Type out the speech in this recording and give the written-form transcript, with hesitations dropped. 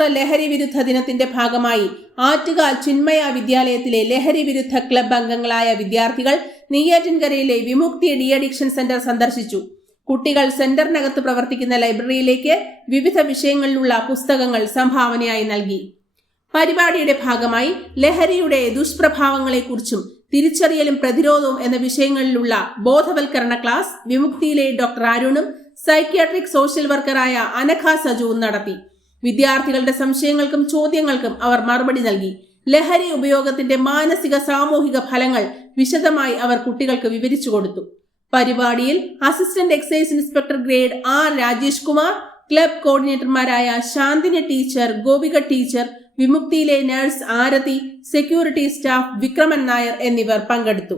അന്താരാഷ്ട്ര ലഹരി വിരുദ്ധ ദിനത്തിന്റെ ഭാഗമായി ആറ്റുകാൽ ചിന്മയ വിദ്യാലയത്തിലെ ലഹരി വിരുദ്ധ ക്ലബ് അംഗങ്ങളായ വിദ്യാർത്ഥികൾ നെയ്യാറ്റിൻകരയിലെ വിമുക്തി ഡി അഡിക്ഷൻ സെന്റർ സന്ദർശിച്ചു. കുട്ടികൾ സെന്ററിനകത്ത് പ്രവർത്തിക്കുന്ന ലൈബ്രറിയിലേക്ക് വിവിധ വിഷയങ്ങളിലുള്ള പുസ്തകങ്ങൾ സംഭാവനയായി നൽകി. പരിപാടിയുടെ ഭാഗമായി ലഹരിയുടെ ദുഷ്പ്രഭാവങ്ങളെക്കുറിച്ചും തിരിച്ചറിയലും പ്രതിരോധവും എന്ന വിഷയങ്ങളിലുള്ള ബോധവൽക്കരണ ക്ലാസ് വിമുക്തിയിലെ ഡോക്ടർ അരുണും സൈക്യാട്രിക് സോഷ്യൽ വർക്കറായ അനഘ സജുവും നടത്തി. വിദ്യാർത്ഥികളുടെ സംശയങ്ങൾക്കും ചോദ്യങ്ങൾക്കും അവർ മറുപടി നൽകി. ലഹരി ഉപയോഗത്തിന്റെ മാനസിക സാമൂഹിക ഫലങ്ങൾ വിശദമായി അവർ കുട്ടികൾക്ക് വിവരിച്ചു കൊടുത്തു. പരിപാടിയിൽ assistant excise inspector grade R Rajesh Kumar, club കോർഡിനേറ്റർമാരായ ശാന്തിനി ടീച്ചർ, ഗോപിക ടീച്ചർ, വിമുക്തിയിലെ nurse Arathi, security staff Vikraman Nair എന്നിവർ പങ്കെടുത്തു.